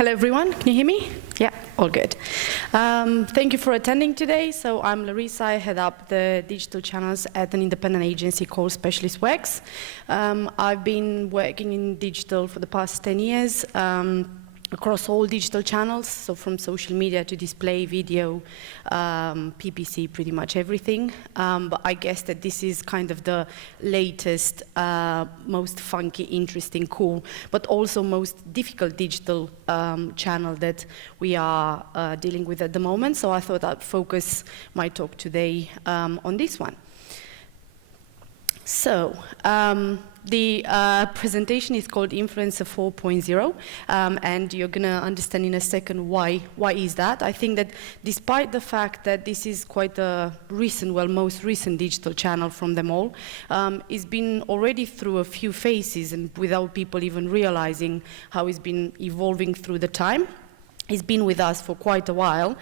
Hello everyone, can you hear me? Yeah, all good. Thank you for attending today. So I'm Laricea, I head up the digital channels at an independent agency called Specialist Works. I've been working in digital for the past 10 years. Across all digital channels, so from social media to display, video, PPC, pretty much everything. But I guess that this is kind of the latest, most funky, interesting, cool, but also most difficult digital channel that we are dealing with at the moment. So I thought I'd focus my talk today on this one. So, the presentation is called Influencer 4.0, and you're going to understand in a second why is that. I think that despite the fact that this is quite a recent, well, most recent digital channel from them all, it's been already through a few phases and without people even realizing how it's been evolving through the time. It's been with us for quite a while.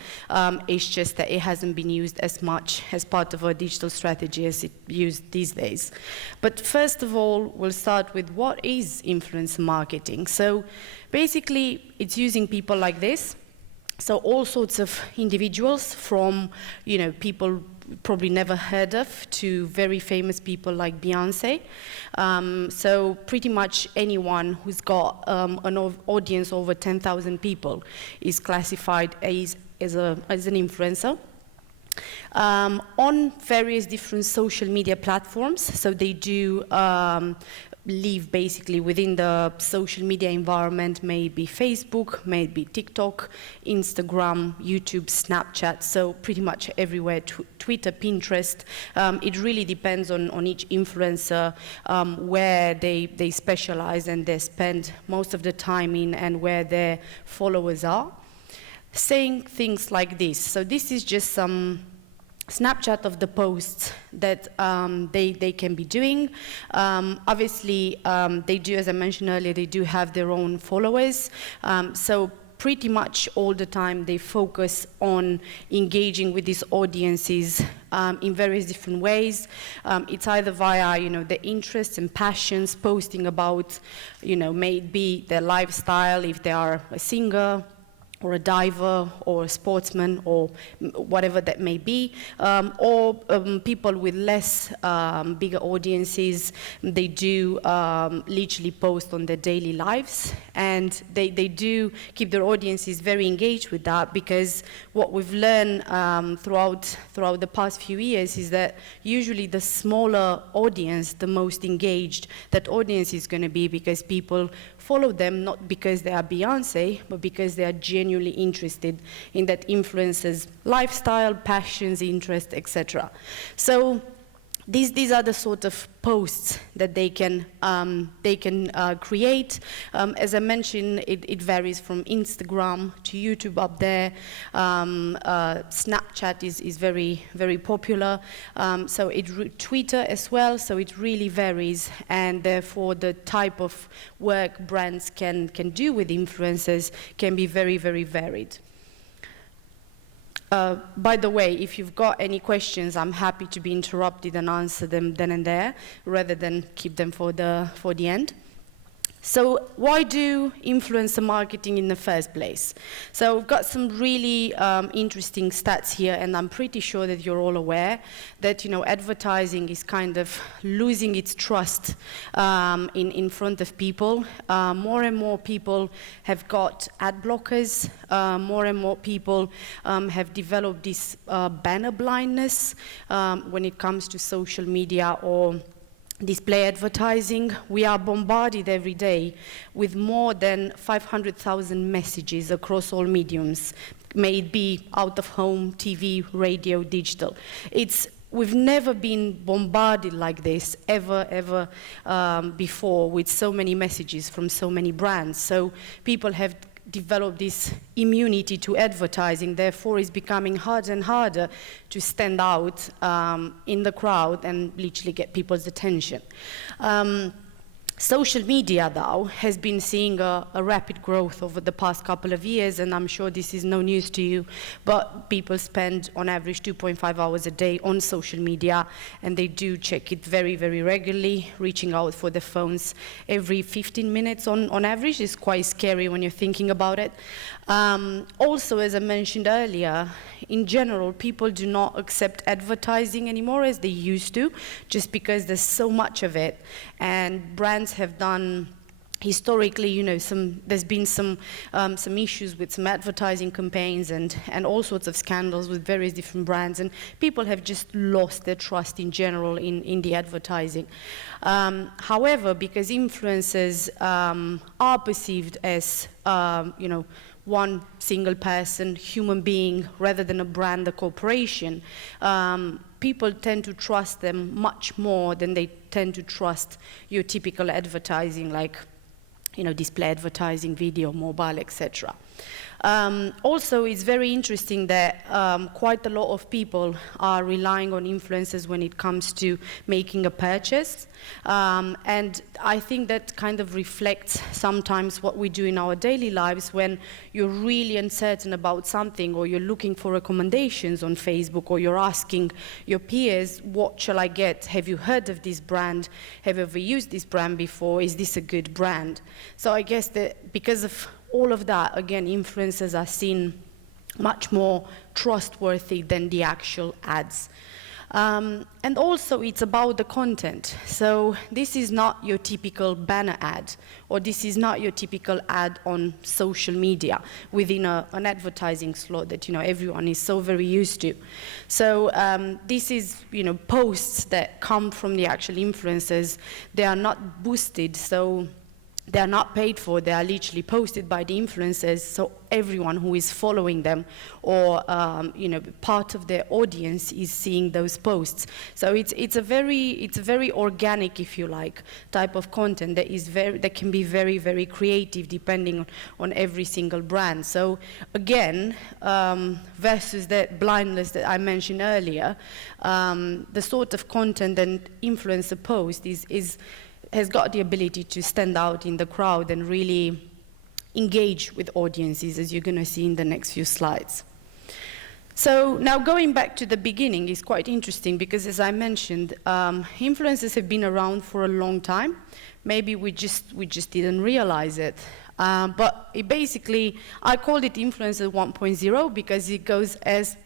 It's just that it hasn't been used as much as part of our digital strategy as it's used these days. But first of all, we'll start with what is influencer marketing. So basically, it's using people like this. So all sorts of individuals from, people probably never heard of to very famous people like Beyonce. So pretty much anyone who's got an audience over 10,000 people is classified as an influencer. On various different social media platforms, so they do live basically within the social media environment, maybe Facebook, maybe TikTok, Instagram, YouTube, Snapchat, so pretty much everywhere, Twitter, Pinterest. It really depends on each influencer where they specialize and they spend most of the time in and where their followers are. Saying things like this. So this is just some snapshot of the posts that they can be doing. Obviously, they do, as I mentioned earlier, they do have their own followers. So pretty much all the time they focus on engaging with these audiences in various different ways. It's either via, their interests and passions, posting about, maybe their lifestyle, if they are a singer, or a diver, or a sportsman, or whatever that may be, or people with less bigger audiences, they do literally post on their daily lives, and they do keep their audiences very engaged with that, because what we've learned throughout the past few years is that usually the smaller audience, the most engaged that audience is going to be, because people follow them not because they are Beyonce, but because they are genuinely interested in that influencer's lifestyle, passions, interests, etc. So these are the sort of posts that they can create. As I mentioned, it varies from Instagram to YouTube up there. Snapchat is very, very popular. So Twitter as well, so it really varies. And therefore, the type of work brands can do with influencers can be very, very varied. By the way, if you've got any questions, I'm happy to be interrupted and answer them then and there, rather than keep them for the end. So why do influencer marketing in the first place? So we've got some really interesting stats here, and I'm pretty sure that you're all aware that advertising is kind of losing its trust in front of people. More and more people have got ad blockers. More and more people have developed this banner blindness when it comes to social media or display advertising. We are bombarded every day with more than 500,000 messages across all mediums, may it be out of home, TV, radio, digital. We've never been bombarded like this ever before, with so many messages from so many brands. So people have developed this immunity to advertising, therefore it's becoming harder and harder to stand out in the crowd and literally get people's attention. Social media, though, has been seeing a rapid growth over the past couple of years, and I'm sure this is no news to you, but people spend on average 2.5 hours a day on social media, and they do check it very, very regularly, reaching out for their phones every 15 minutes on average. It's quite scary when you're thinking about it. Also, as I mentioned earlier, in general, people do not accept advertising anymore as they used to, just because there's so much of it. And brands have done, historically, you know, there's been some issues with some advertising campaigns and all sorts of scandals with various different brands, and people have just lost their trust in general in the advertising. However, because influencers are perceived as, you know, one single person, human being, rather than a brand, a corporation, people tend to trust them much more than they tend to trust your typical advertising, like, you know, display advertising, video, mobile, etc. Also, it's very interesting that quite a lot of people are relying on influencers when it comes to making a purchase. And I think that kind of reflects sometimes what we do in our daily lives when you're really uncertain about something, or you're looking for recommendations on Facebook, or you're asking your peers, what shall I get? Have you heard of this brand? Have you ever used this brand before? Is this a good brand? So I guess that because of all of that, again, influencers are seen much more trustworthy than the actual ads. And also, it's about the content. So this is not your typical banner ad, or this is not your typical ad on social media within an advertising slot that, you know, everyone is so very used to. So this is, you know, posts that come from the actual influencers. They are not boosted, so they are not paid for. They are literally posted by the influencers, so everyone who is following them or you know, part of their audience is seeing those posts. So it's a very organic, if you like, type of content that can be very, very creative depending on every single brand. So again, versus that blindness that I mentioned earlier, the sort of content and influencer post has got the ability to stand out in the crowd and really engage with audiences, as you're going to see in the next few slides. So now going back to the beginning is quite interesting because, as I mentioned, influencers have been around for a long time. Maybe we just didn't realize it. But it basically, I called it Influencer 1.0 because it goes as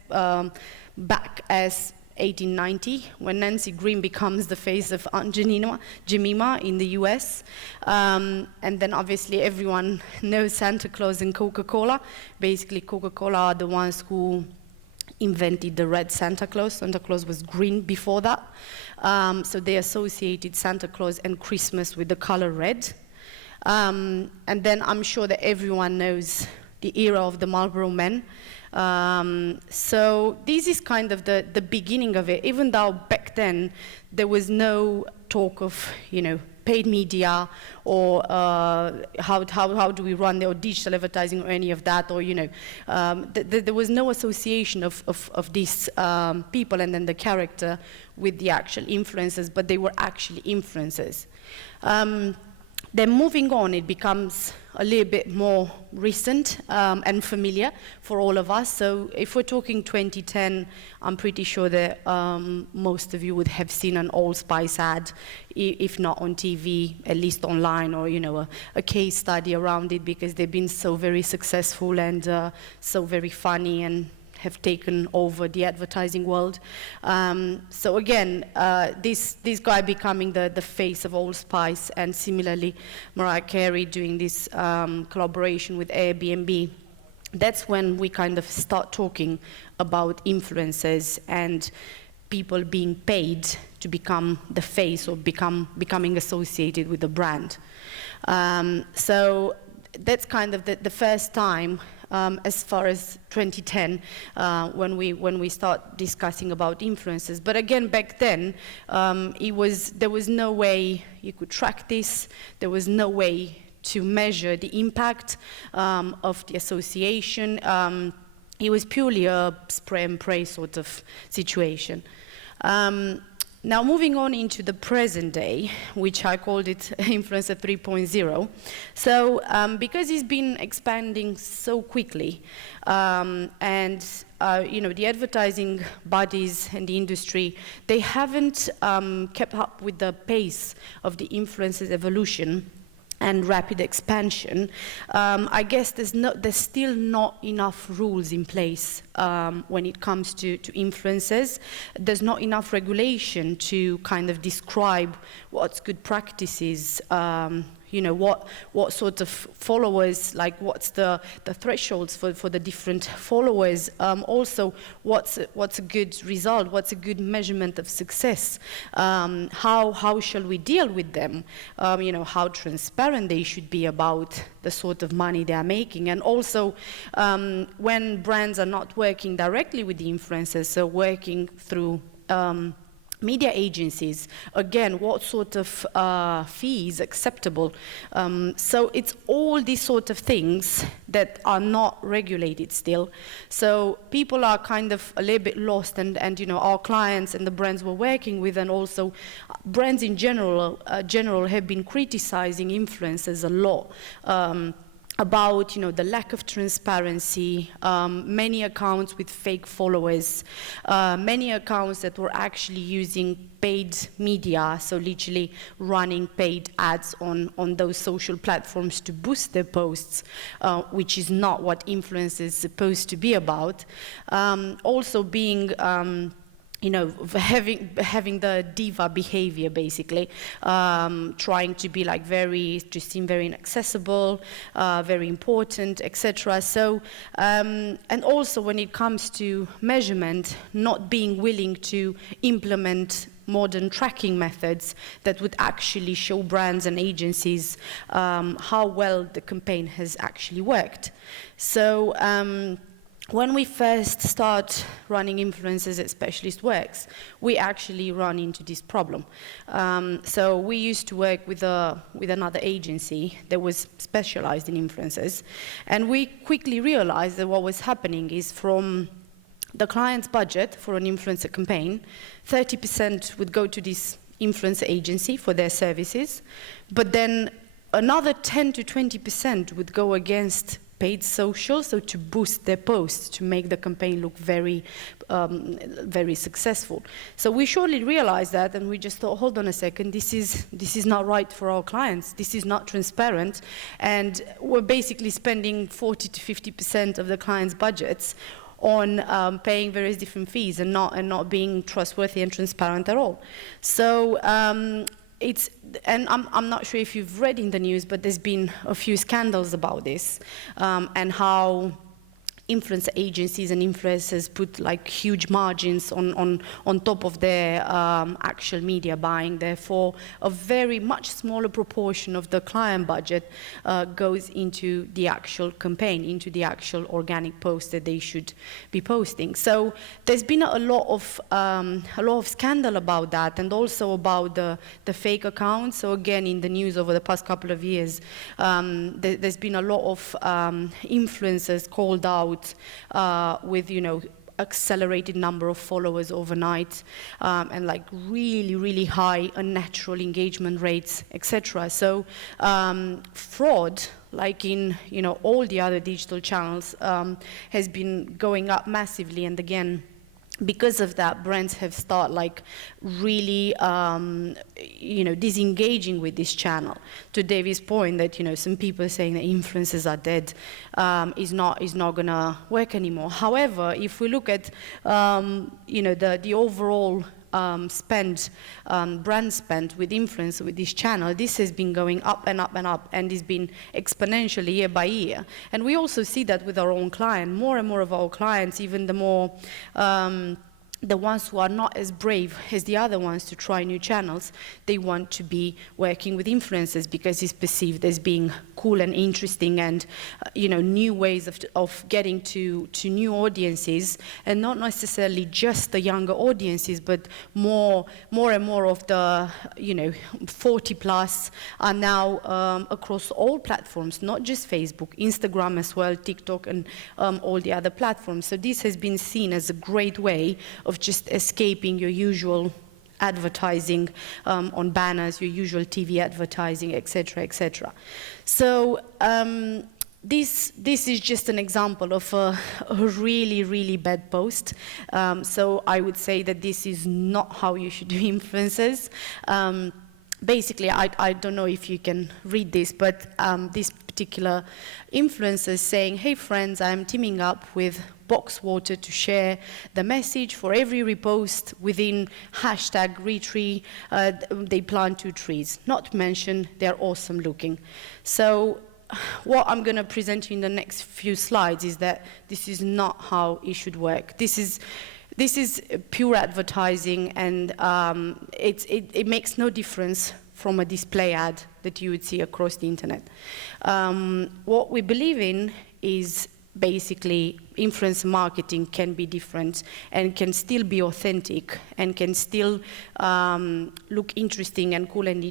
back as 1890, when Nancy Green becomes the face of Aunt Jemima in the US. And then obviously everyone knows Santa Claus and Coca-Cola. Basically, Coca-Cola are the ones who invented the red Santa Claus. Santa Claus was green before that. So they associated Santa Claus and Christmas with the color red. And then I'm sure that everyone knows the era of the Marlboro Men. So this is kind of the beginning of it, even though back then there was no talk of, you know, paid media or how do we run or digital advertising or any of that, or, you know, there was no association of these people and then the character with the actual influencers, but they were actually influencers. Then moving on, it becomes a little bit more recent and familiar for all of us. So if we're talking 2010, I'm pretty sure that most of you would have seen an Old Spice ad, if not on TV, at least online, or, you know, a case study around it, because they've been so very successful and so very funny and have taken over the advertising world. So again, this guy becoming the face of Old Spice, and similarly Mariah Carey doing this collaboration with Airbnb. That's when we kind of start talking about influencers and people being paid to become the face or becoming associated with the brand. So that's kind of the first time, as far as 2010, when we start discussing about influencers. But again, back then, there was no way you could track this. There was no way to measure the impact of the association. It was purely a spray and pray sort of situation. Now, moving on into the present day, which I called it Influencer 3.0. So, because it's been expanding so quickly, and the advertising bodies and the industry, they haven't kept up with the pace of the influencer's evolution and rapid expansion. I guess there's still not enough rules in place when it comes to influencers. There's not enough regulation to kind of describe what's good practices, what sort of followers, like what's the thresholds for the different followers. Also, what's a good result, what's a good measurement of success, how shall we deal with them, how transparent they should be about the sort of money they are making. And also, when brands are not working directly with the influencers, so working through media agencies, again, what sort of fee is acceptable? So it's all these sort of things that are not regulated still. So people are kind of a little bit lost, and our clients and the brands we're working with, and also brands in general have been criticizing influencers a lot. About the lack of transparency, many accounts with fake followers, many accounts that were actually using paid media, so literally running paid ads on those social platforms to boost their posts, which is not what influence is supposed to be about. Also being having the diva behavior, basically, trying to be seem very inaccessible, very important, etc. So, and also when it comes to measurement, not being willing to implement modern tracking methods that would actually show brands and agencies how well the campaign has actually worked. So, when we first start running influencers at Specialist Works, we actually run into this problem. So we used to work with another agency that was specialized in influencers, and we quickly realized that what was happening is from the client's budget for an influencer campaign, 30% would go to this influencer agency for their services, but then another 10 to 20% would go against paid social, so to boost their posts, to make the campaign look very, very successful. So we shortly realized that, and we just thought, hold on a second, this is not right for our clients. This is not transparent, and we're basically spending 40 to 50% of the clients' budgets on paying various different fees and not being trustworthy and transparent at all. So. And I'm not sure if you've read in the news, but there's been a few scandals about this, and how influencer agencies and influencers put huge margins on top of their actual media buying. Therefore, a very much smaller proportion of the client budget goes into the actual campaign, into the actual organic post that they should be posting. So there's been a lot of scandal about that, and also about the fake accounts. So again, in the news over the past couple of years, there's been a lot of influencers called out with accelerated number of followers overnight, and really high unnatural engagement rates, etc. So fraud, like in all the other digital channels, has been going up massively. And again, because of that, brands have started really disengaging with this channel. To David's point that some people are saying that influencers are dead, is not gonna work anymore. However, if we look at the overall spend, brand spend with influence with this channel, this has been going up and up and up, and it's been exponentially year by year. And we also see that with our own client. More and more of our clients, even the more the ones who are not as brave as the other ones to try new channels, they want to be working with influencers because it's perceived as being cool and interesting, and new ways of getting to new audiences, and not necessarily just the younger audiences, but more and more of the 40 plus are now across all platforms, not just Facebook, Instagram as well, TikTok, and all the other platforms. So this has been seen as a great way of just escaping your usual advertising on banners, your usual TV advertising, etc., etc. So this is just an example of a really, really bad post. So I would say that this is not how you should do influencers. Basically, I don't know if you can read this, but this particular influencer is saying, hey friends, I'm teaming up with Boxwater to share the message for every repost within hashtag retree, they plant 2 trees. Not to mention, they're awesome looking. So what I'm going to present you in the next few slides is that this is not how it should work. This is pure advertising, and it makes no difference from a display ad that you would see across the internet. What we believe in is basically influencer marketing can be different and can still be authentic and can still look interesting and cool and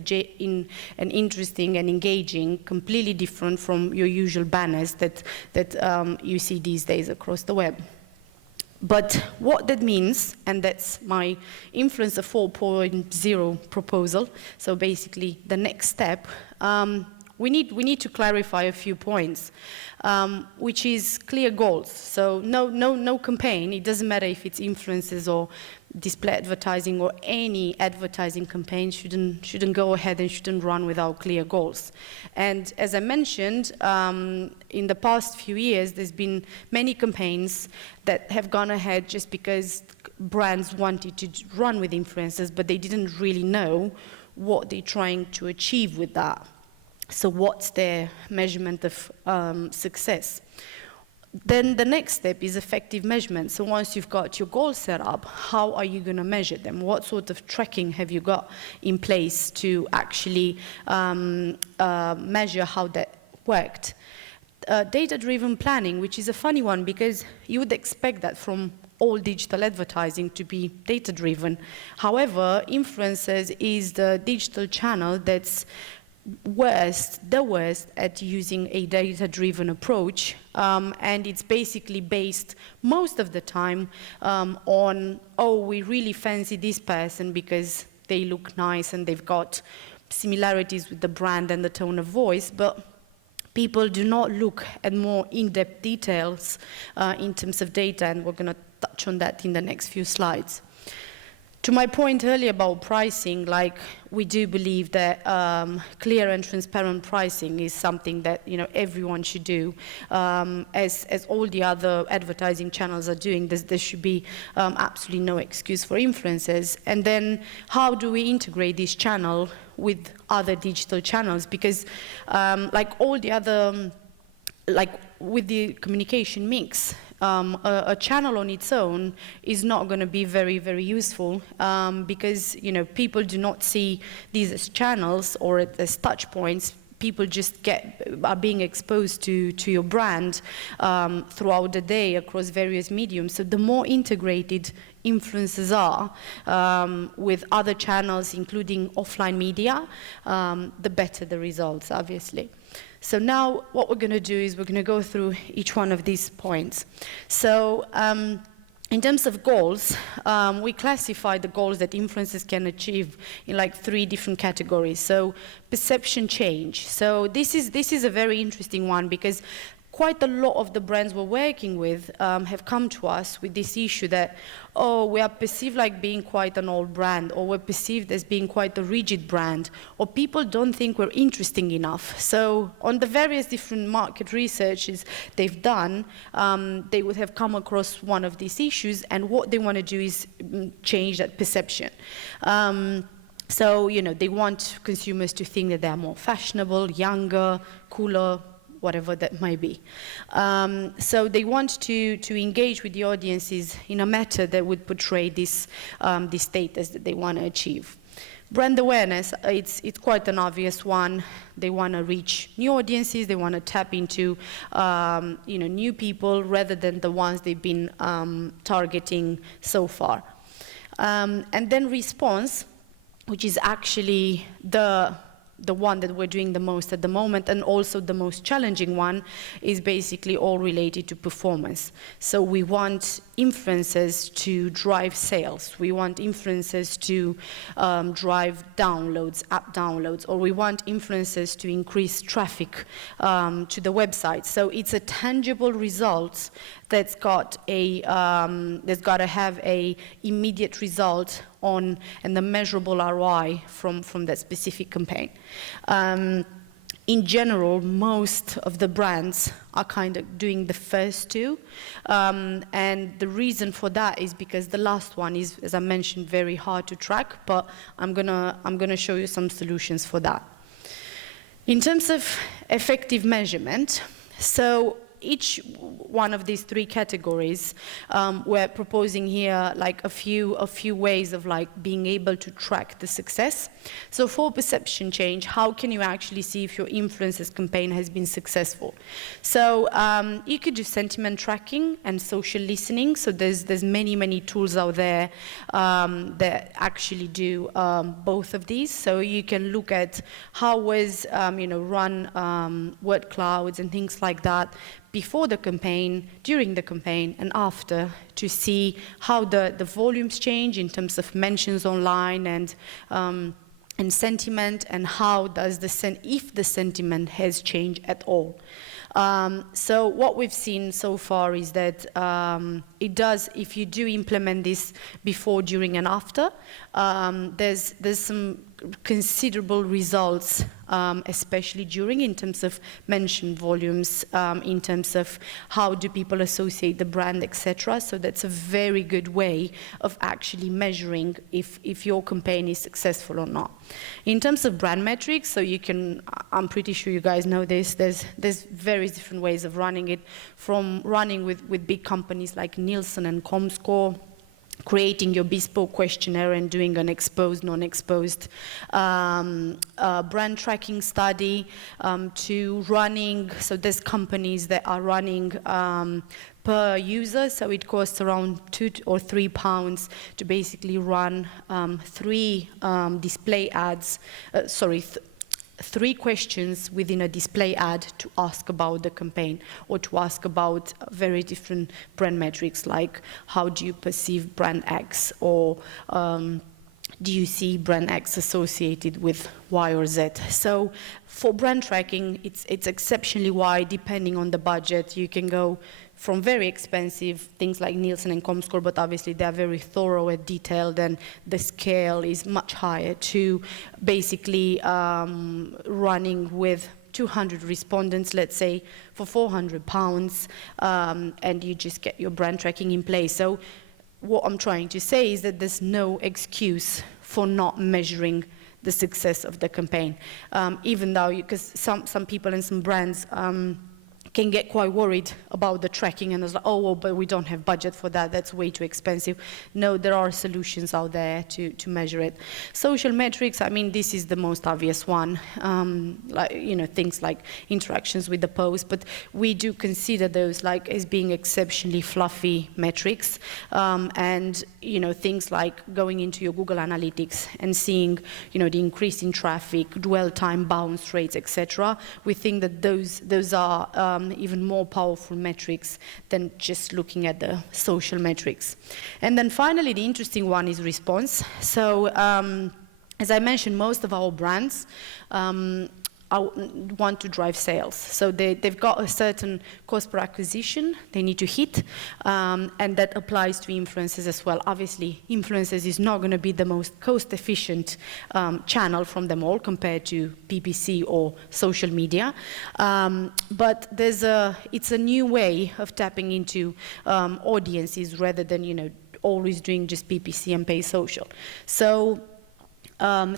interesting and engaging, completely different from your usual banners that you see these days across the web. But what that means, and that's my Influencer 4.0 proposal, so basically the next step, we need to clarify a few points, which is clear goals. So no campaign, it doesn't matter if it's influencers or display advertising or any advertising campaign shouldn't go ahead and shouldn't run without clear goals. And as I mentioned, in the past few years, there's been many campaigns that have gone ahead just because brands wanted to run with influencers, but they didn't really know what they're trying to achieve with that. So what's their measurement of success? Then the next step is effective measurement. So once you've got your goals set up, how are you going to measure them? What sort of tracking have you got in place to actually measure how that worked? Data-driven planning, which is a funny one because you would expect that from all digital advertising to be data-driven. However, influencers is the digital channel that's the worst at using a data-driven approach, and it's basically based most of the time on, oh, we really fancy this person because they look nice and they've got similarities with the brand and the tone of voice, but people do not look at more in-depth details in terms of data, and we're going to touch on that in the next few slides. To my point earlier about pricing, like, we do believe that clear and transparent pricing is something that everyone should do, as all the other advertising channels are doing. There should be absolutely no excuse for influencers. And then how do we integrate this channel with other digital channels? Because like all the other, like with the communication mix, a channel on its own is not going to be very, very useful because people do not see these as channels or as touch points. People just are being exposed to your brand throughout the day across various mediums. So the more integrated influencers are with other channels, including offline media, the better the results, obviously. So now what we're going to do is we're going to go through each one of these points. So in terms of goals, we classify the goals that influencers can achieve in like 3 different categories. So perception change. So this is a very interesting one because quite a lot of the brands we're working with have come to us with this issue that, oh, we are perceived like being quite an old brand, or we're perceived as being quite a rigid brand, or people don't think we're interesting enough. So on the various different market researches they've done, they would have come across one of these issues, and what they want to do is change that perception. So, they want consumers to think that they're more fashionable, younger, cooler, whatever that might be. So they want to engage with the audiences in a method that would portray this status that they want to achieve. Brand awareness, it's quite an obvious one. They want to reach new audiences. They want to tap into new people rather than the ones they've been targeting so far. And then response, which is actually the the one that we're doing the most at the moment, and also the most challenging one, is basically all related to performance. So we want influencers to drive sales. We want influencers to drive downloads, app downloads, or we want influencers to increase traffic to the website. So it's a tangible result that's got to have a immediate result on and the measurable ROI from that specific campaign. In general, most of the brands are kind of doing the first two, and the reason for that is because the last one is, as I mentioned, very hard to track. But I'm gonna show you some solutions for that. In terms of effective measurement, so each one of these three categories, we're proposing here like a few ways of like being able to track the success. So for perception change, how can you actually see if your influencers campaign has been successful? So you could do sentiment tracking and social listening. So there's many tools out there that actually do both of these. So you can look at how was run word clouds and things like that before the campaign, during the campaign, and after, to see how the volumes change in terms of mentions online and sentiment, and how does if the sentiment has changed at all. So what we've seen so far is that it does, if you do implement this before, during, and after, there's some considerable results, especially during, in terms of mention volumes, in terms of how do people associate the brand, etc. So that's a very good way of actually measuring if your campaign is successful or not. In terms of brand metrics, so you can, I'm pretty sure you guys know this, there's various different ways of running it, from running with big companies like Nielsen and Comscore, creating your bespoke questionnaire and doing an exposed, non-exposed brand tracking study, to running, so there's companies that are running per user, so it costs around £2 or £3 to basically run three display ads, three questions within a display ad to ask about the campaign, or to ask about very different brand metrics, like how do you perceive brand X, or do you see brand X associated with Y or Z? So for brand tracking, it's exceptionally wide depending on the budget. You can go from very expensive things like Nielsen and Comscore, but obviously they're very thorough and detailed, and the scale is much higher, to basically running with 200 respondents, let's say, for £400, and you just get your brand tracking in place. So what I'm trying to say is that there's no excuse for not measuring the success of the campaign, even though, because some people and some brands can get quite worried about the tracking, and it's like, oh, well, but we don't have budget for that, that's way too expensive. No, there are solutions out there to measure it. Social metrics, I mean, this is the most obvious one, things like interactions with the post, but we do consider those like as being exceptionally fluffy metrics, and things like going into your Google Analytics and seeing the increase in traffic, dwell time, bounce rates, etc. We think that those are even more powerful metrics than just looking at the social metrics. And then finally, the interesting one is response. So as I mentioned, most of our brands want to drive sales. So they've got a certain cost per acquisition they need to hit, and that applies to influencers as well. Obviously, influencers is not going to be the most cost-efficient channel from them all compared to PPC or social media, but it's a new way of tapping into audiences rather than always doing just PPC and pay social. So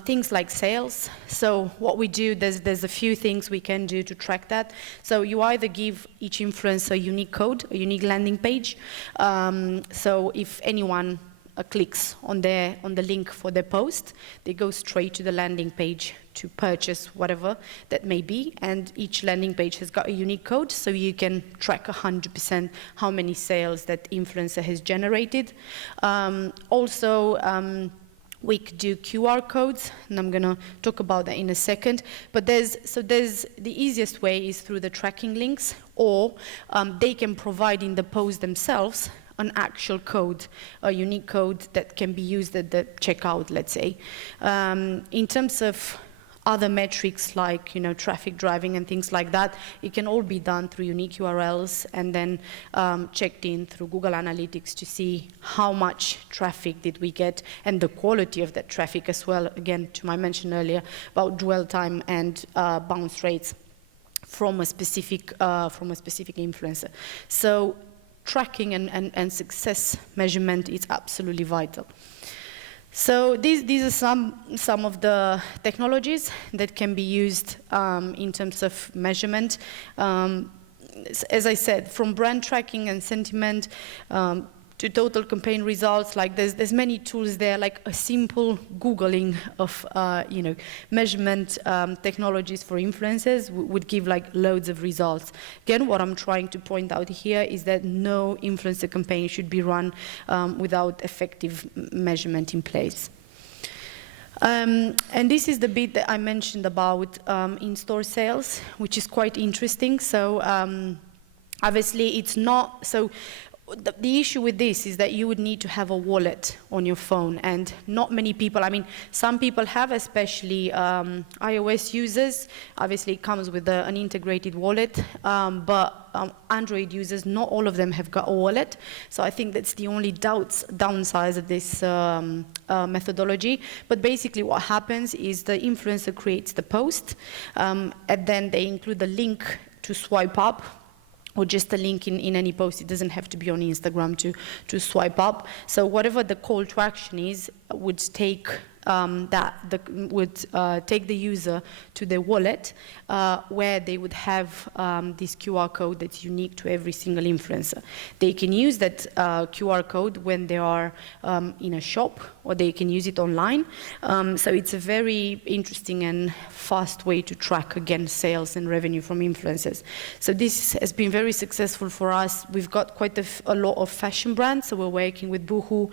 things like sales. So what we do, there's a few things we can do to track that. So you either give each influencer a unique code, a unique landing page. So if anyone clicks on the link for their post, they go straight to the landing page to purchase whatever that may be, and each landing page has got a unique code, so you can track 100% how many sales that influencer has generated. Also, We could do QR codes, and I'm going to talk about that in a second. But there's the easiest way is through the tracking links, or they can provide in the post themselves an actual code, a unique code that can be used at the checkout, let's say. In terms of other metrics like traffic driving and things like that, it can all be done through unique URLs and then checked in through Google Analytics to see how much traffic did we get and the quality of that traffic as well. Again, to my mention earlier about dwell time and bounce rates from a specific influencer. So tracking and success measurement is absolutely vital. So these are some of the technologies that can be used in terms of measurement. As I said, from brand tracking and sentiment to total campaign results, like there's many tools there, like a simple Googling of measurement technologies for influencers would give like loads of results. Again, what I'm trying to point out here is that no influencer campaign should be run without effective measurement in place. And this is the bit that I mentioned about in-store sales, which is quite interesting. So obviously it's not, so the issue with this is that you would need to have a wallet on your phone, and not many people, I mean, some people have, especially iOS users. Obviously it comes with an integrated wallet, but Android users, not all of them have got a wallet. So I think that's the only downside of this methodology. But basically what happens is the influencer creates the post, and then they include the link to swipe up, or just a link in any post. It doesn't have to be on Instagram to swipe up. So whatever the call to action is would take take the user to their wallet, where they would have this QR code that's unique to every single influencer. They can use that QR code when they are in a shop, or they can use it online. So it's a very interesting and fast way to track, again, sales and revenue from influencers. So this has been very successful for us. We've got quite a lot of fashion brands, so we're working with Boohoo,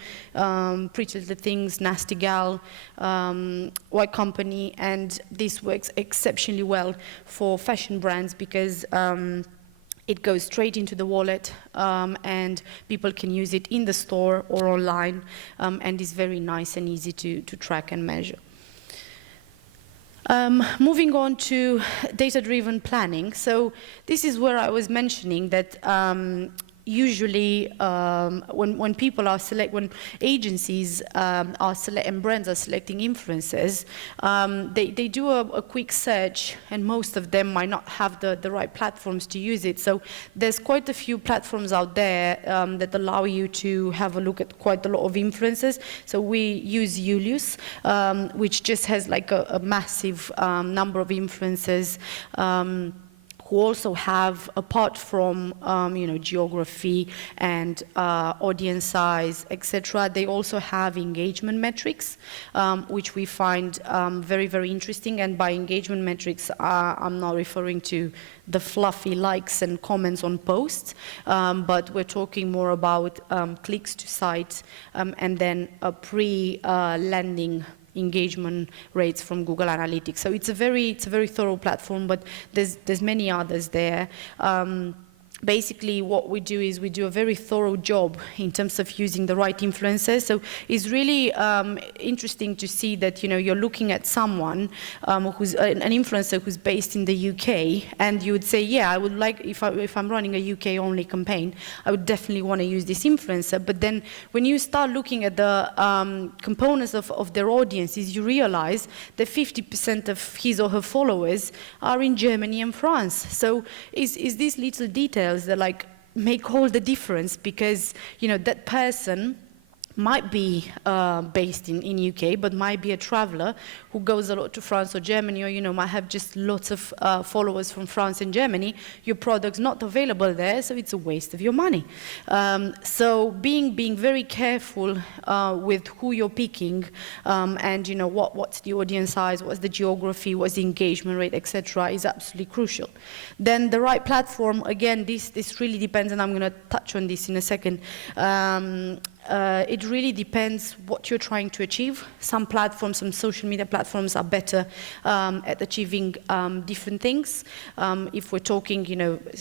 Pretty Little Things, Nasty Gal, Y Company, and this works exceptionally well for fashion brands because it goes straight into the wallet, and people can use it in the store or online, and is very nice and easy to track and measure. Moving on to data-driven planning. So this is where I was mentioning that usually when people are when agencies and brands are selecting influencers, they do a quick search, and most of them might not have the right platforms to use it. So there's quite a few platforms out there that allow you to have a look at quite a lot of influencers. So we use Julius, which just has like a massive number of influencers, who also have, apart from geography and audience size, etc., they also have engagement metrics, which we find very, very interesting. And by engagement metrics, I'm not referring to the fluffy likes and comments on posts, but we're talking more about clicks to sites, and then a pre-landing engagement rates from Google Analytics. So it's a very thorough platform, but there's many others there. Basically, what we do is we do a very thorough job in terms of using the right influencers. So it's really interesting to see that you're looking at someone who's an influencer who's based in the UK, and you would say, yeah, I would like, if I'm running a UK only campaign, I would definitely want to use this influencer. But then when you start looking at the components of their audiences, you realize that 50% of his or her followers are in Germany and France. So is these little details that make all the difference, because that person might be based in UK, but might be a traveler who goes a lot to France or Germany, or might have just lots of followers from France and Germany. Your product's not available there, so it's a waste of your money. So being very careful with who you're picking, and what's the audience size, what's the geography, what's the engagement rate, etc., is absolutely crucial. Then the right platform, again, this really depends, and I'm going to touch on this in a second. it really depends what you're trying to achieve. Some platforms, some social media platforms are better at achieving different things. If we're talking,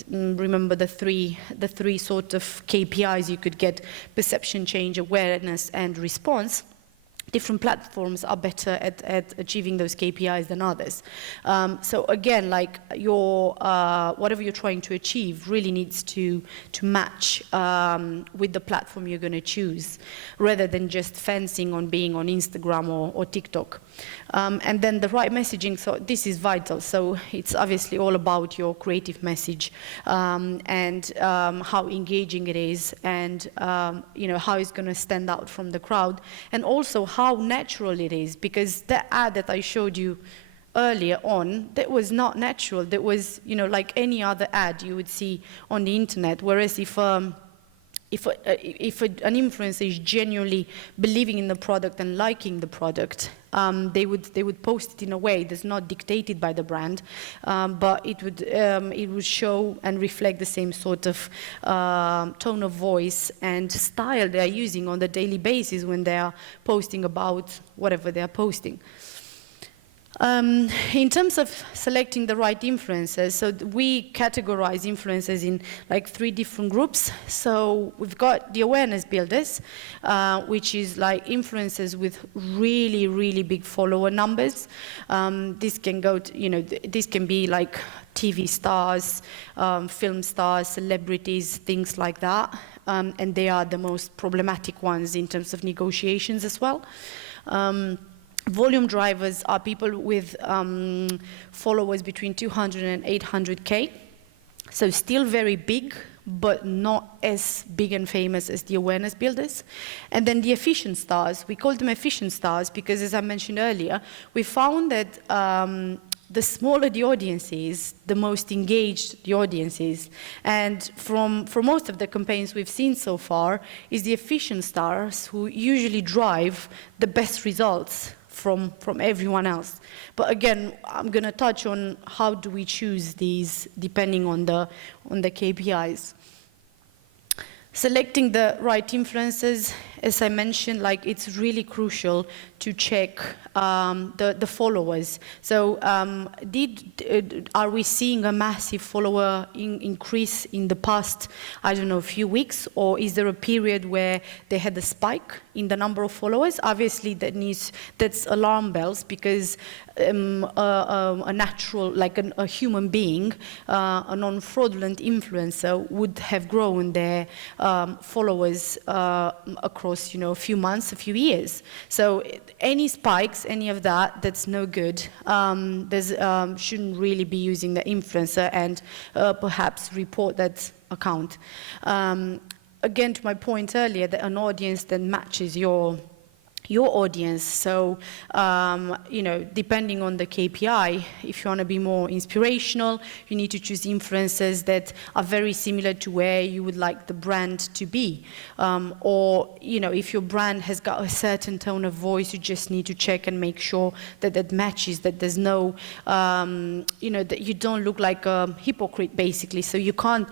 remember the three sort of KPIs you could get: perception, change, awareness, and response. Different platforms are better at achieving those KPIs than others. So again, like whatever you're trying to achieve really needs to match with the platform you're going to choose, rather than just fencing on being on Instagram or TikTok. And then the right messaging, so this is vital. So it's obviously all about your creative message and how engaging it is, and how it's going to stand out from the crowd, and also how natural it is, because the ad that I showed you earlier on, that was not natural. That was, like any other ad you would see on the internet. Whereas if an influencer is genuinely believing in the product and liking the product, they would post it in a way that's not dictated by the brand, but it would show and reflect the same sort of tone of voice and style they are using on the daily basis when they are posting about whatever they are posting. In terms of selecting the right influencers, so we categorize influencers in like 3 different groups. So we've got the awareness builders, which is like influencers with really, really big follower numbers. This can go to, this can be like TV stars, film stars, celebrities, things like that. And they are the most problematic ones in terms of negotiations as well. Volume drivers are people with followers between 200 and 800K. So still very big, but not as big and famous as the awareness builders. And then the efficient stars, we call them efficient stars because, as I mentioned earlier, we found that the smaller the audience is, the most engaged the audience is. And for most of the campaigns we've seen so far, is the efficient stars who usually drive the best results from everyone else. But again, I'm going to touch on how do we choose these depending on the KPIs. Selecting the right influencers, as I mentioned, like it's really crucial to check the followers. So are we seeing a massive follower increase in the past, I don't know, few weeks, or is there a period where they had a spike in the number of followers? Obviously that's alarm bells, because a natural, like a human being, a non-fraudulent influencer would have grown their followers across, a few months, a few years. So any spikes, any of that, that's no good. Shouldn't really be using the influencer, and perhaps report that account. Again, to my point earlier, that an audience that matches your audience. So, depending on the KPI, if you want to be more inspirational, you need to choose influencers that are very similar to where you would like the brand to be. Or, if your brand has got a certain tone of voice, you just need to check and make sure that that matches, that there's no, that you don't look like a hypocrite, basically. So you can't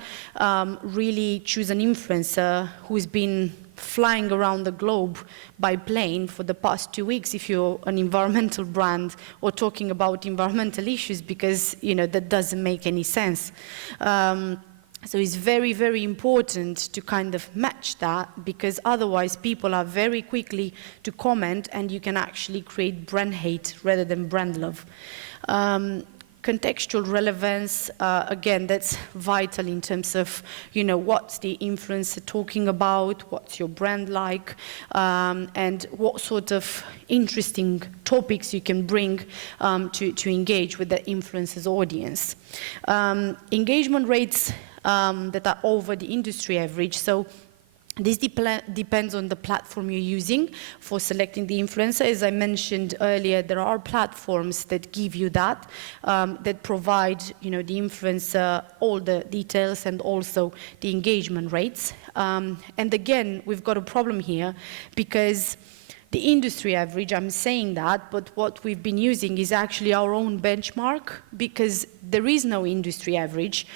really choose an influencer who's been flying around the globe by plane for the past 2 weeks if you're an environmental brand or talking about environmental issues, because that doesn't make any sense. So it's very, very important to kind of match that, because otherwise people are very quickly to comment, and you can actually create brand hate rather than brand love. Contextual relevance, again, that's vital in terms of, what's the influencer talking about, what's your brand like, and what sort of interesting topics you can bring to engage with the influencer's audience. Engagement rates that are over the industry average. So this depends on the platform you're using for selecting the influencer. As I mentioned earlier, there are platforms that give you that provide, the influencer all the details and also the engagement rates. And again, we've got a problem here, because the industry average, I'm saying that, but what we've been using is actually our own benchmark, because there is no industry average.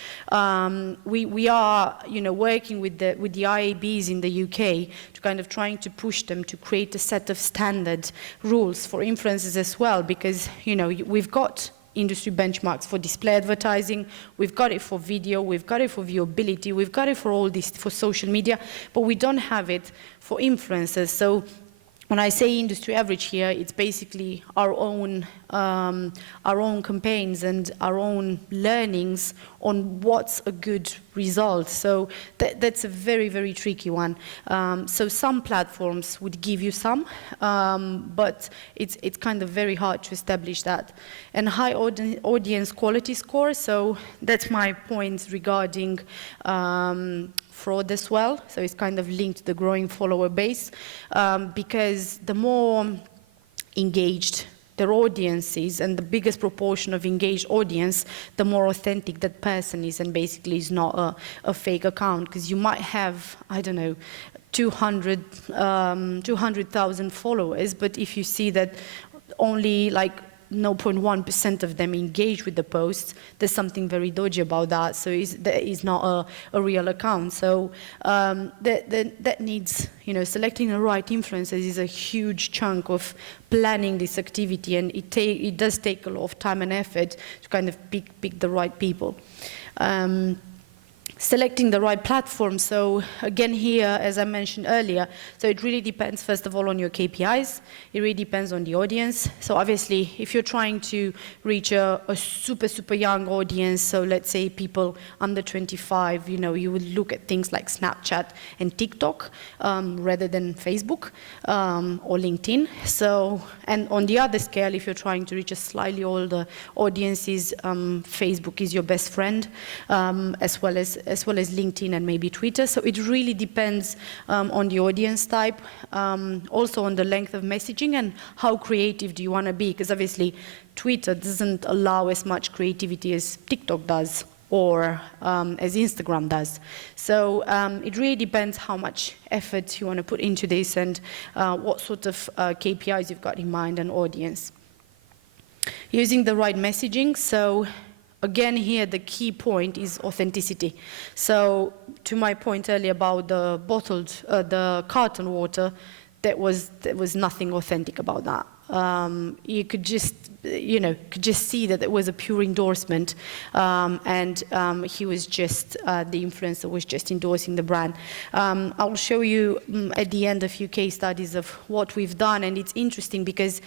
We are, working with the IABs in the UK to kind of trying to push them to create a set of standard rules for influencers as well, because, we've got industry benchmarks for display advertising, we've got it for video, we've got it for viewability, we've got it for all this, for social media, but we don't have it for influencers. So when I say industry average here, it's basically our own campaigns and our own learnings on what's a good result. So that's a very, very tricky one. So some platforms would give you some, but it's kind of very hard to establish that. And high audience quality score, so that's my point regarding fraud as well. So it's kind of linked to the growing follower base, because the more engaged their audience is, and the biggest proportion of engaged audience, the more authentic that person is, and basically is not a fake account. Because you might have, I don't know, 200,000 followers, but if you see that only like 0.1% of them engage with the posts, there's something very dodgy about that. So that is not a real account. So that needs, selecting the right influencers is a huge chunk of planning this activity, and it does take a lot of time and effort to kind of pick the right people. Selecting the right platform. So again here, as I mentioned earlier, so it really depends, first of all, on your KPIs. It really depends on the audience. So obviously, if you're trying to reach a super, super young audience, so let's say people under 25, you would look at things like Snapchat and TikTok rather than Facebook or LinkedIn. So, and on the other scale, if you're trying to reach a slightly older audiences, Facebook is your best friend, as well as LinkedIn and maybe Twitter. So it really depends on the audience type, also on the length of messaging and how creative do you want to be, because obviously Twitter doesn't allow as much creativity as TikTok does or as Instagram does. So it really depends how much effort you want to put into this and what sort of KPIs you've got in mind and audience. Using the right messaging. So again, here the key point is authenticity. So to my point earlier about the the carton water, there was nothing authentic about that. You could just, see that it was a pure endorsement, and he was just, the influencer was just endorsing the brand. I'll show you at the end a few case studies of what we've done, and it's interesting because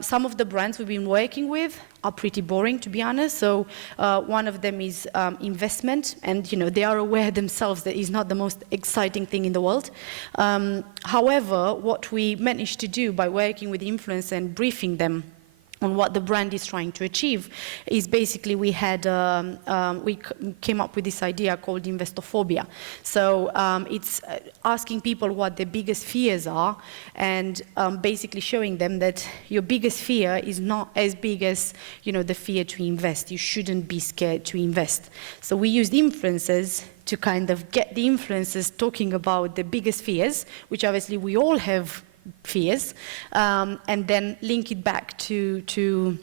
some of the brands we've been working with are pretty boring, to be honest. So one of them is investment, and they are aware themselves that it's not the most exciting thing in the world. However, what we managed to do by working with influencers and briefing them on what the brand is trying to achieve is basically we came up with this idea called investor phobia. So it's asking people what their biggest fears are, and basically showing them that your biggest fear is not as big as the fear to invest. You shouldn't be scared to invest. So we used influencers to kind of get the influencers talking about their biggest fears, which obviously we all have fears, and then link it back to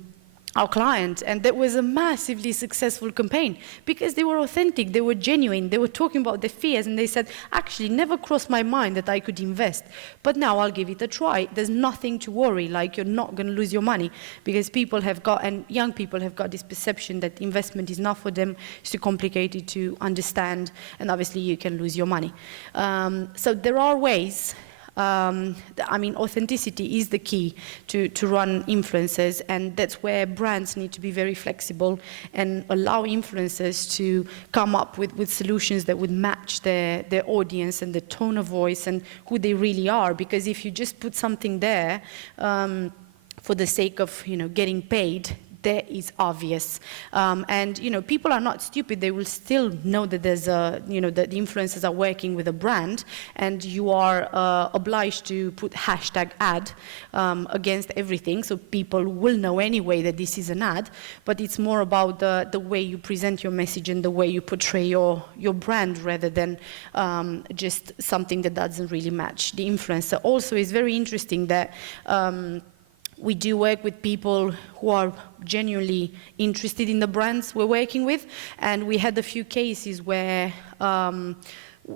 our client. And that was a massively successful campaign because they were authentic, they were genuine, they were talking about their fears, and they said, actually, never crossed my mind that I could invest, but now I'll give it a try. There's nothing to worry, like you're not going to lose your money, because people have got, and young people have got this perception that investment is not for them, it's too complicated to understand, and obviously you can lose your money. So there are ways. Authenticity is the key to run influencers, and that's where brands need to be very flexible and allow influencers to come up with solutions that would match their audience and the tone of voice and who they really are. Because if you just put something there for the sake of getting paid, there is obvious. And, you know, people are not stupid. They will still know that there's a, you know, that the influencers are working with a brand, and you are obliged to put hashtag ad against everything, so people will know anyway that this is an ad, but it's more about the way you present your message and the way you portray your brand rather than just something that doesn't really match the influencer. Also, it's very interesting that we do work with people who are genuinely interested in the brands we're working with, and we had a few cases where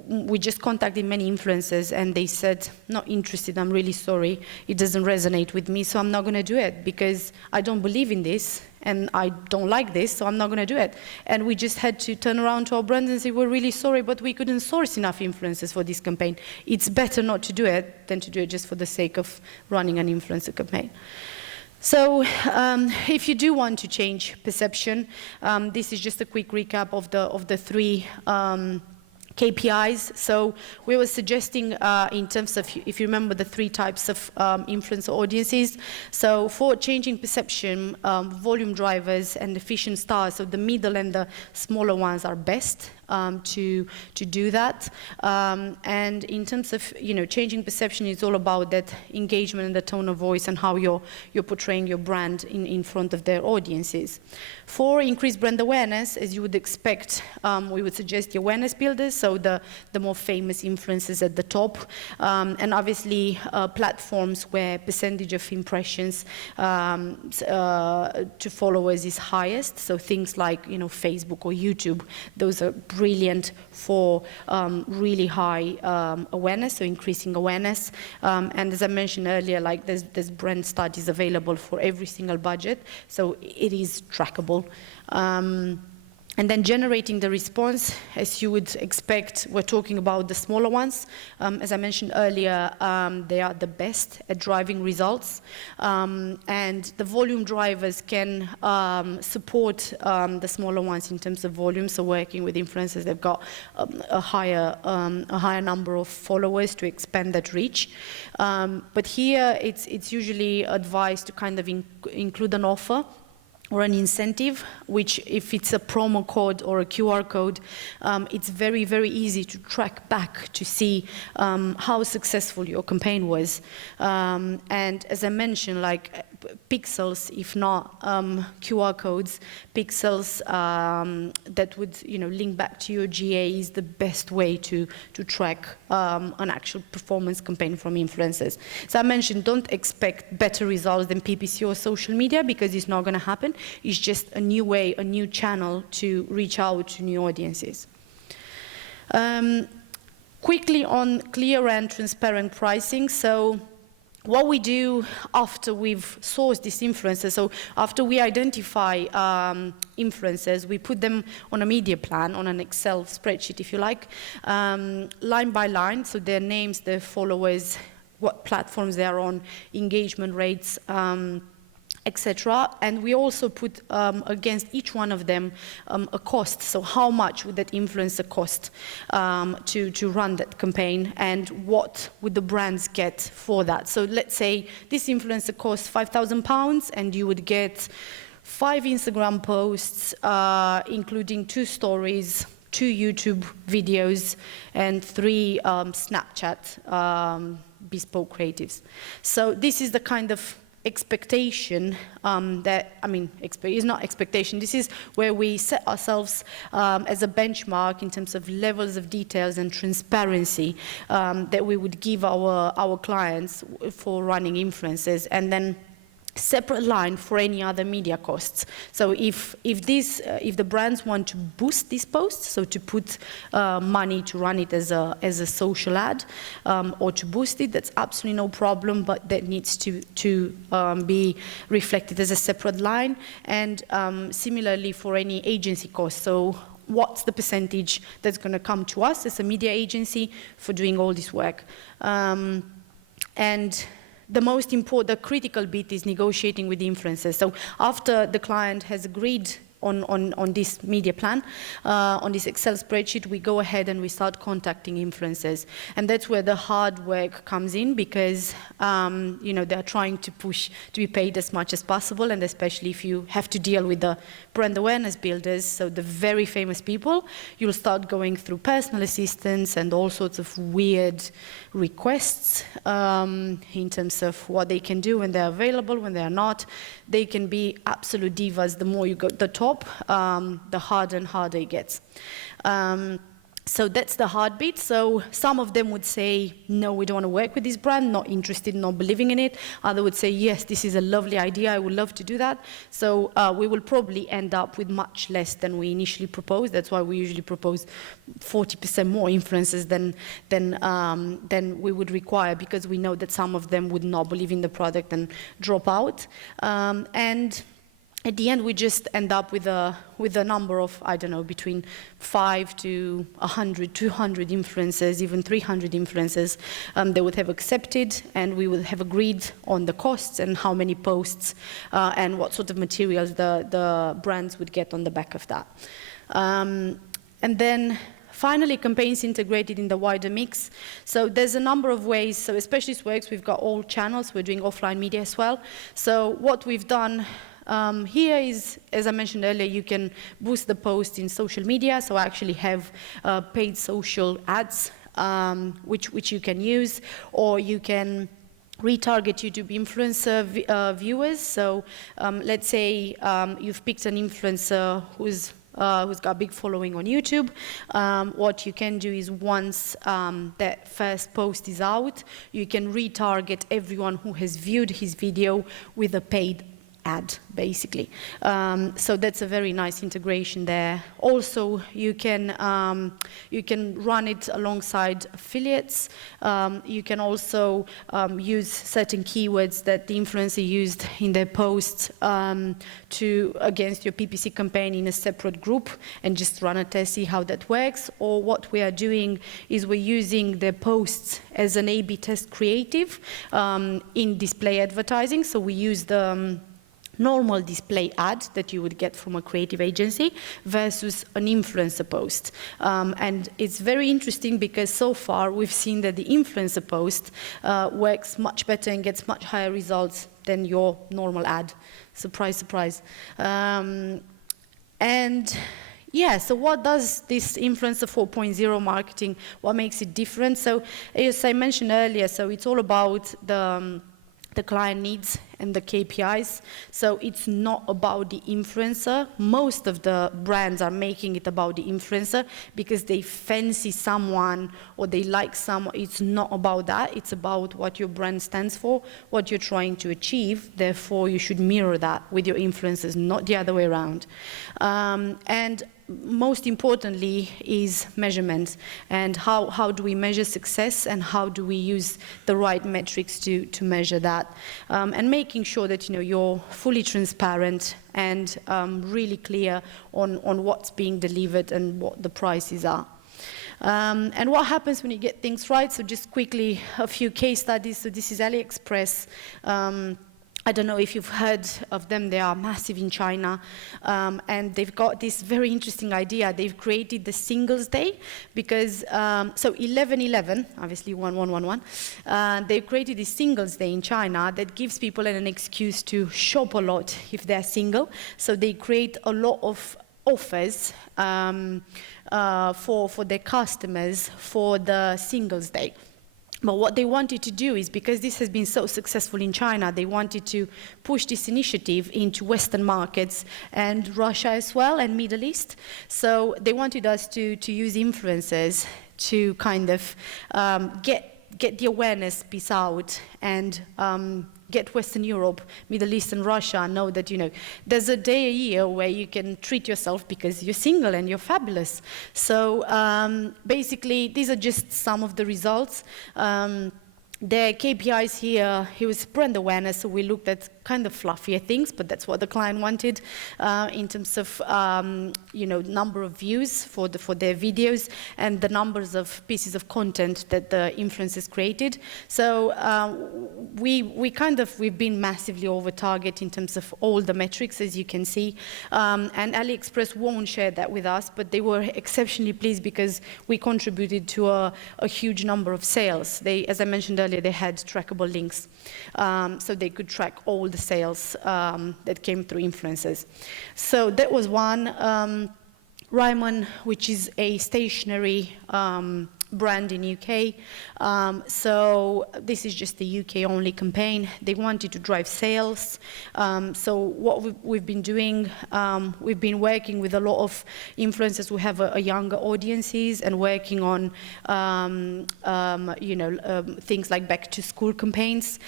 we just contacted many influencers and they said, not interested, I'm really sorry, it doesn't resonate with me, so I'm not going to do it because I don't believe in this and I don't like this, so I'm not going to do it. And we just had to turn around to our brands and say, we're really sorry, but we couldn't source enough influencers for this campaign. It's better not to do it than to do it just for the sake of running an influencer campaign. So if you do want to change perception, this is just a quick recap of the three KPIs. So we were suggesting in terms of, if you remember, the three types of influencer audiences. So for changing perception, volume drivers and efficient stars, so the middle and the smaller ones are best to do that. And in terms of, you know, changing perception, it's all about that engagement and the tone of voice and how you're portraying your brand in front of their audiences. For increased brand awareness, as you would expect, we would suggest the awareness builders, so the more famous influencers at the top, and obviously platforms where percentage of impressions to followers is highest, so things like, you know, Facebook or YouTube. Those are brilliant for really high awareness, so increasing awareness. And as I mentioned earlier, like there's brand studies available for every single budget, so it is trackable. And then generating the response, as you would expect, we're talking about the smaller ones. As I mentioned earlier, they are the best at driving results. And the volume drivers can support the smaller ones in terms of volume. So working with influencers, they've got a higher number of followers to expand that reach. But here, it's usually advised to kind of include an offer or an incentive, which if it's a promo code or a QR code, it's very, very easy to track back to see how successful your campaign was. And as I mentioned, like pixels, if not QR codes, pixels that would, you know, link back to your GA is the best way to track an actual performance campaign from influencers. So I mentioned, don't expect better results than PPC or social media, because it's not going to happen. It's just a new way, a new channel to reach out to new audiences. Quickly on clear and transparent pricing. So what we do after we've sourced these influencers, so after we identify influencers, we put them on a media plan, on an Excel spreadsheet, if you like, line by line, so their names, their followers, what platforms they are on, engagement rates, etc. And we also put against each one of them a cost. So how much would that influencer cost to run that campaign, and what would the brands get for that? So let's say this influencer costs £5,000 and you would get 5 Instagram posts, including 2 stories, 2 YouTube videos, and 3 Snapchat bespoke creatives. So this is the kind of expectation that, I mean, it's not expectation, this is where we set ourselves as a benchmark in terms of levels of details and transparency that we would give our clients for running influencers, and then separate line for any other media costs. So if the brands want to boost these posts, so to put money to run it as a social ad or to boost it, that's absolutely no problem, but that needs to be reflected as a separate line. And similarly for any agency costs. So what's the percentage that's going to come to us as a media agency for doing all this work? And the most important, the critical bit is negotiating with the influencers. So after the client has agreed on this media plan, on this Excel spreadsheet, we go ahead and we start contacting influencers. And that's where the hard work comes in, because they're trying to push to be paid as much as possible, and especially if you have to deal with the brand awareness builders, so the very famous people, you'll start going through personal assistants and all sorts of weird requests in terms of what they can do when they're available, when they're not. They can be absolute divas. The more you go to the top, the harder and harder it gets. So that's the hard bit. So some of them would say, no, we don't want to work with this brand, not interested, not believing in it. Others would say, yes, this is a lovely idea, I would love to do that. So we will probably end up with much less than we initially proposed. That's why we usually propose 40% more influencers than we would require, because we know that some of them would not believe in the product and drop out. And at the end, we just end up with a number of, I don't know, between 5 to 100, 200 influencers, even 300 influencers. They would have accepted, and we would have agreed on the costs and how many posts and what sort of materials the brands would get on the back of that. And then finally, campaigns integrated in the wider mix. So there's a number of ways. So especially Works, we've got all channels. We're doing offline media as well. So what we've done here is, as I mentioned earlier, you can boost the post in social media. So I actually have paid social ads, which you can use, or you can retarget YouTube influencer viewers. So let's say you've picked an influencer who's got a big following on YouTube. What you can do is once that first post is out, you can retarget everyone who has viewed his video with a paid ad, basically. So that's a very nice integration there. Also, you can run it alongside affiliates. You can also use certain keywords that the influencer used in their posts against your PPC campaign in a separate group, and just run a test, see how that works. Or what we are doing is we're using their posts as an A/B test creative in display advertising. So we use the normal display ad that you would get from a creative agency versus an influencer post. And it's very interesting because so far we've seen that the influencer post works much better and gets much higher results than your normal ad. Surprise, surprise. And yeah, so what does this Influencer 4.0 marketing, what makes it different? So as I mentioned earlier, so it's all about the client needs and the KPIs. So it's not about the influencer. Most of the brands are making it about the influencer because they fancy someone or they like someone. It's not about that. It's about what your brand stands for, what you're trying to achieve. Therefore, you should mirror that with your influencers, not the other way around. And most importantly is measurement, and how do we measure success, and how do we use the right metrics to measure that, and making sure that you're fully transparent and really clear on what's being delivered and what the prices are. And what happens when you get things right? So just quickly, a few case studies. So this is Aliexpress. I don't know if you've heard of them. They are massive in China, and they've got this very interesting idea. They've created the Singles Day because, so 11/11, obviously 1111, they've created this Singles Day in China that gives people an excuse to shop a lot if they're single. So they create a lot of offers for their customers for the Singles Day. But what they wanted to do is, because this has been so successful in China, they wanted to push this initiative into Western markets and Russia as well, and Middle East. So they wanted us to use influencers to kind of get the awareness piece out and get Western Europe, Middle East and Russia know that, there's a day a year where you can treat yourself because you're single and you're fabulous. So basically, these are just some of the results. The KPIs here was brand awareness, so we looked at kind of fluffier things, but that's what the client wanted in terms of number of views for their videos and the numbers of pieces of content that the influencers created. So we've been massively over target in terms of all the metrics, as you can see. And Aliexpress won't share that with us, but they were exceptionally pleased because we contributed to a huge number of sales. As I mentioned earlier, they had trackable links, so they could track all the sales that came through influencers. So that was one. Rymin, which is a stationery brand in UK. So this is just the UK only campaign. They wanted to drive sales. So what we've been doing, we've been working with a lot of influencers who have a younger audiences and working on things like back to school campaigns.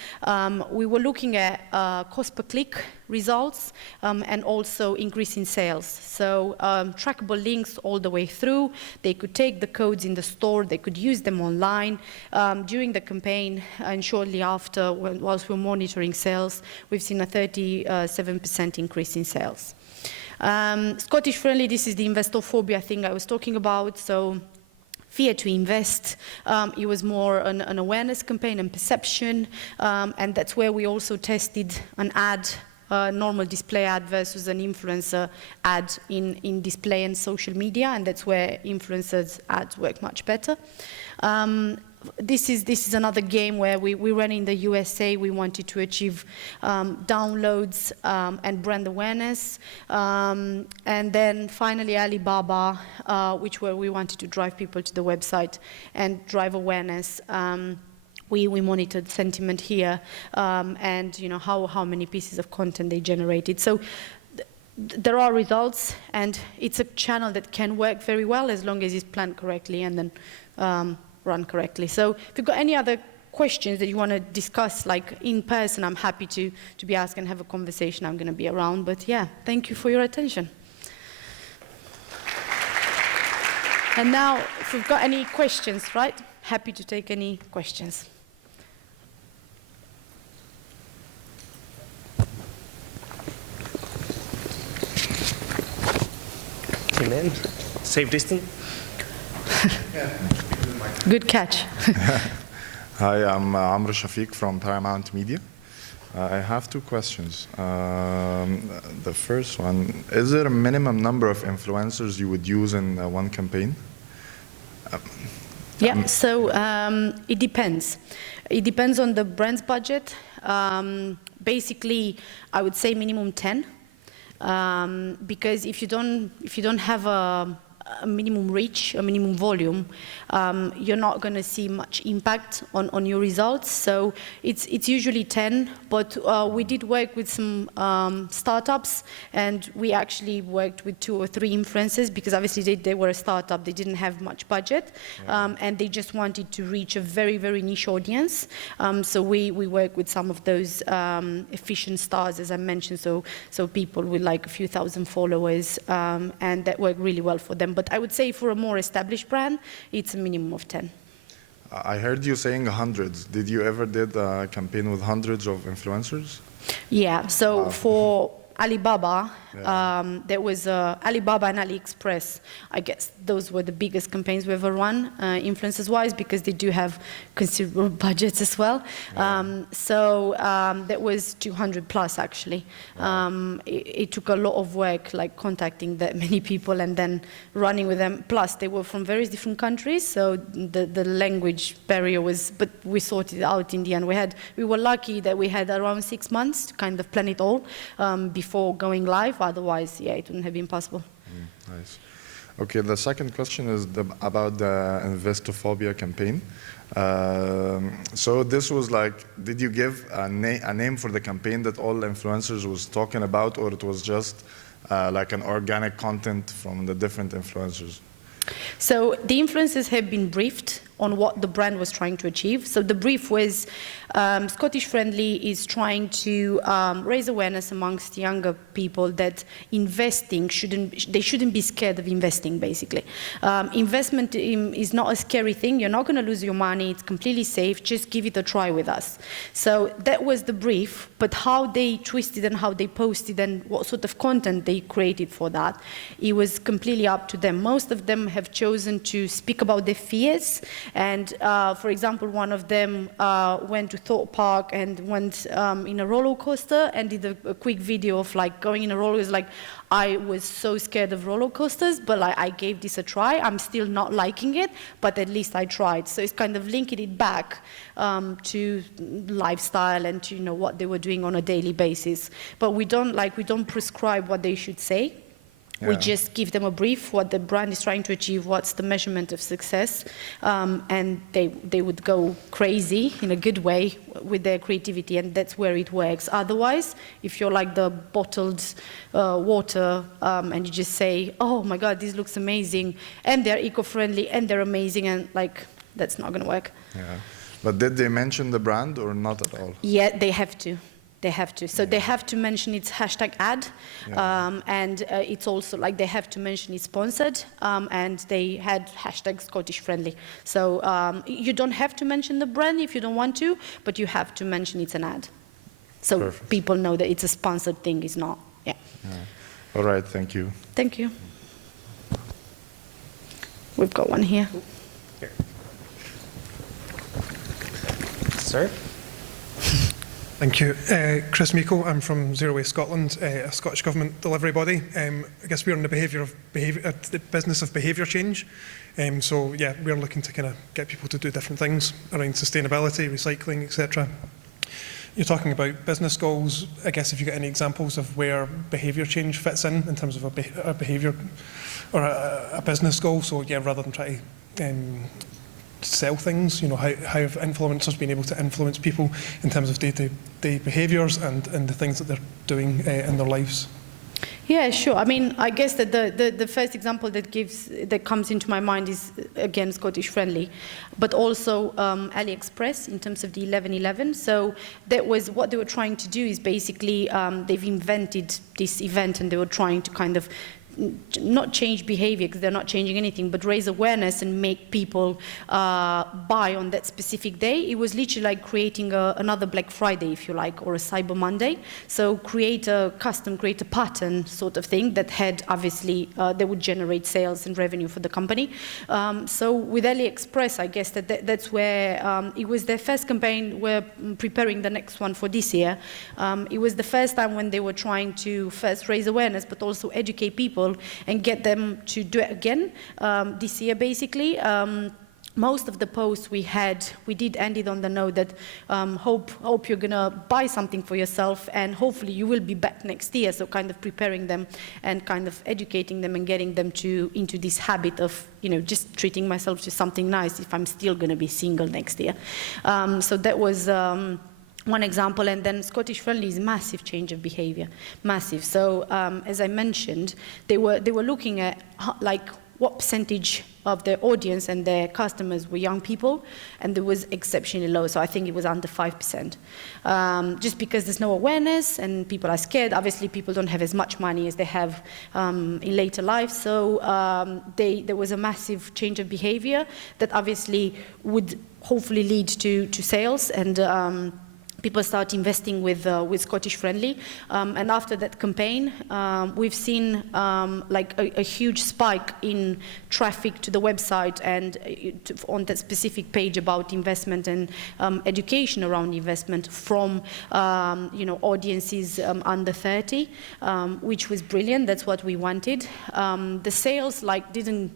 We were looking at cost per click results and also increase in sales. So trackable links all the way through. They could take the codes in the store, they could use them online. During the campaign and shortly after, whilst we're monitoring sales, we've seen a 37% increase in sales. Scottish Friendly, this is the investor phobia thing I was talking about. So fear to invest. It was more an awareness campaign and perception, and that's where we also tested an ad, normal display ad versus an influencer ad in display and social media, and that's where influencers ads work much better. This is another game where we ran in the USA. We wanted to achieve downloads and brand awareness. And then finally Alibaba, where we wanted to drive people to the website and drive awareness. We monitored sentiment here and how many pieces of content they generated. So there are results, and it's a channel that can work very well as long as it's planned correctly and then run correctly. So if you've got any other questions that you want to discuss, like in person, I'm happy to be asked and have a conversation. I'm going to be around. But yeah, thank you for your attention. And now, if we've got any questions, right? Happy to take any questions. Amen. Safe distance. Good catch. Hi, I'm Amr Shafiq from Paramount Media. I have two questions. The first one, is there a minimum number of influencers you would use in one campaign? Yeah, so it depends. It depends on the brand's budget. Basically, I would say minimum 10. Because if you don't have a minimum reach, a minimum volume, you're not going to see much impact on your results. So it's usually 10, but we did work with some startups, and we actually worked with 2 or 3 influencers because obviously they were a startup, they didn't have much budget, and they just wanted to reach a very, very niche audience. So we work with some of those efficient stars, as I mentioned, so people with like a few thousand followers, and that worked really well for them. But I would say for a more established brand, it's a minimum of 10. I heard you saying hundreds. Did you ever did a campaign with hundreds of influencers? Yeah, so for Alibaba, there was Alibaba and Aliexpress. I guess those were the biggest campaigns we ever run, influencers-wise, because they do have considerable budgets as well. So that was 200 plus, actually. It took a lot of work, like contacting that many people and then running with them. Plus, they were from various different countries, so the language barrier was, but we sorted it out in the end. We were lucky that we had around 6 months to kind of plan it all before going live. Otherwise, yeah, it wouldn't have been possible. Nice. Okay, the second question is about the Phobia campaign. So this was like, did you give a name for the campaign that all influencers was talking about, or it was just like an organic content from the different influencers? So the influencers have been briefed on what the brand was trying to achieve. So the brief was Scottish Friendly is trying to raise awareness amongst younger people that investing they shouldn't be scared of investing, basically. Investment is not a scary thing. You're not going to lose your money. It's completely safe. Just give it a try with us. So that was the brief, but how they twisted and how they posted and what sort of content they created for that, it was completely up to them. Most of them have chosen to speak about their fears. And for example, one of them went to Thorpe Park and went in a roller coaster and did a quick video of like going in a roller. It was like, I was so scared of roller coasters, but like, I gave this a try. I'm still not liking it, but at least I tried. So it's kind of linking it back to lifestyle and to what they were doing on a daily basis. But we don't prescribe what they should say. Yeah. We just give them a brief, what the brand is trying to achieve, what's the measurement of success, and they would go crazy in a good way with their creativity, and that's where it works. Otherwise, if you're like the bottled water and you just say, oh my God, this looks amazing, and they're eco-friendly, and they're amazing, and like, that's not going to work. Yeah. But did they mention the brand or not at all? Yeah, they have to. They have to. So they have to mention its hashtag ad, and it's also like they have to mention it's sponsored, and they had hashtag Scottish Friendly. So you don't have to mention the brand if you don't want to, but you have to mention it's an ad. So Perfect. People know that it's a sponsored thing, it's not. Yeah. All right, thank you. Thank you. We've got one here. Here. Sir? Thank you. Chris Meeko, I'm from Zero Waste Scotland, a Scottish Government delivery body. I guess we're in the the business of behaviour change. So yeah, we're looking to kind of get people to do different things around sustainability, recycling, etc. You're talking about business goals. I guess if you get any examples of where behaviour change fits in terms of a behaviour or a business goal. So yeah, rather than try to sell things, how have influencers been able to influence people in terms of day-to-day behaviours and the things that they're doing in their lives? Yeah, sure. I mean, I guess that the first example that comes into my mind is, again, Scottish Friendly, but also Aliexpress in terms of the 11/11. So that was what they were trying to do is basically they've invented this event and they were trying to kind of not change behavior because they're not changing anything, but raise awareness and make people buy on that specific day. It was literally like creating another Black Friday, if you like, or a Cyber Monday. So create a pattern sort of thing that had obviously, that would generate sales and revenue for the company. So with Aliexpress, I guess that's where it was their first campaign. We're preparing the next one for this year. It was the first time when they were trying to first raise awareness, but also educate people and get them to do it again this year, basically. Most of the posts we did end it on the note that hope you're going to buy something for yourself and hopefully you will be back next year. So kind of preparing them and kind of educating them and getting them into this habit of, just treating myself to something nice if I'm still going to be single next year. So that was one example, and then Scottish Friendly is massive change of behavior, massive. So as I mentioned, they were looking at like what percentage of their audience and their customers were young people, and it was exceptionally low. So I think it was under 5%. Just because there's no awareness and people are scared. Obviously, people don't have as much money as they have in later life. So there was a massive change of behavior that obviously would hopefully lead to sales and people start investing with Scottish Friendly. And after that campaign, we've seen like a huge spike in traffic to the website and on that specific page about investment and education around investment from audiences under 30, which was brilliant. That's what we wanted. The sales didn't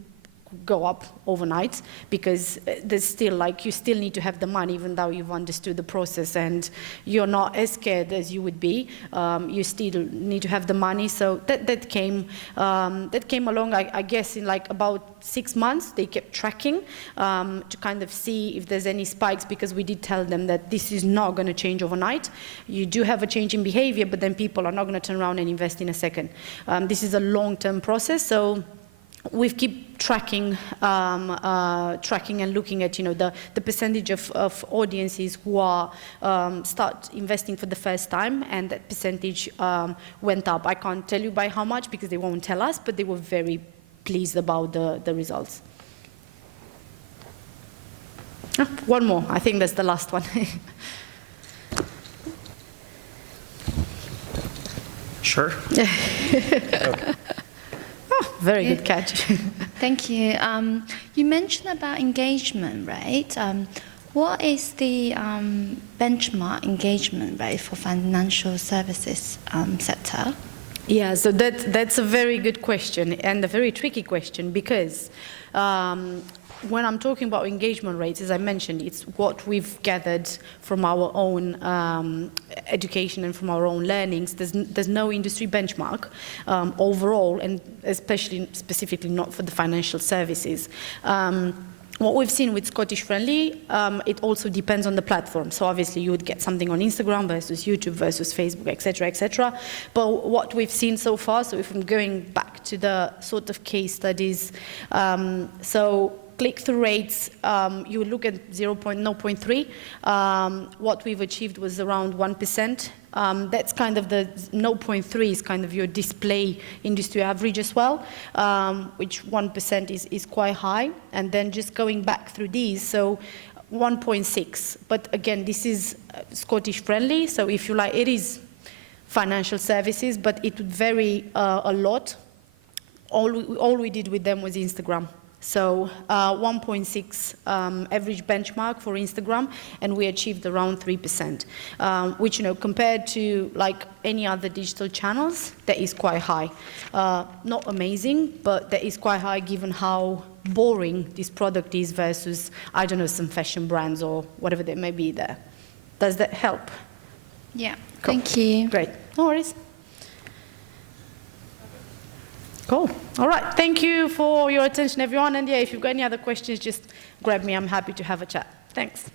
go up overnight because there's still you still need to have the money even though you've understood the process and you're not as scared as you would be. You still need to have the money. So that came along, I guess, in about 6 months. They kept tracking to kind of see if there's any spikes, because we did tell them that this is not going to change overnight. You do have a change in behavior, but then people are not going to turn around and invest in a second. This is a long-term process. So we keep tracking and looking at, the percentage of audiences who are start investing for the first time, and that percentage went up. I can't tell you by how much because they won't tell us, but they were very pleased about the results. Oh, one more. I think that's the last one. Sure. Oh, very good catch. Thank you. You mentioned about engagement, right? What is the benchmark engagement rate for financial services sector? Yeah, so that's a very good question and a very tricky question because when I'm talking about engagement rates, as I mentioned, it's what we've gathered from our own education and from our own learnings. There's no industry benchmark overall, and especially specifically not for the financial services. What we've seen with Scottish Friendly, it also depends on the platform. So obviously you would get something on Instagram versus YouTube versus Facebook, etc., etc. But what we've seen so far, so if I'm going back to the sort of case studies, so click-through rates, you would look at 0.3. What we've achieved was around 1%. That's kind of the 0.3 is kind of your display industry average as well, which 1% is quite high. And then just going back through these, so 1.6. But again, this is Scottish Friendly, so if you like, it is financial services, but it would vary a lot. All we did with them was Instagram. So 1.6 average benchmark for Instagram, and we achieved around 3%, which, compared to like any other digital channels, that is quite high. Not amazing, but that is quite high given how boring this product is versus, I don't know, some fashion brands or whatever that may be there. Does that help? Yeah, Cool. Thank you. Great, no worries. Cool. All right. Thank you for your attention, everyone. And yeah, if you've got any other questions, just grab me. I'm happy to have a chat. Thanks.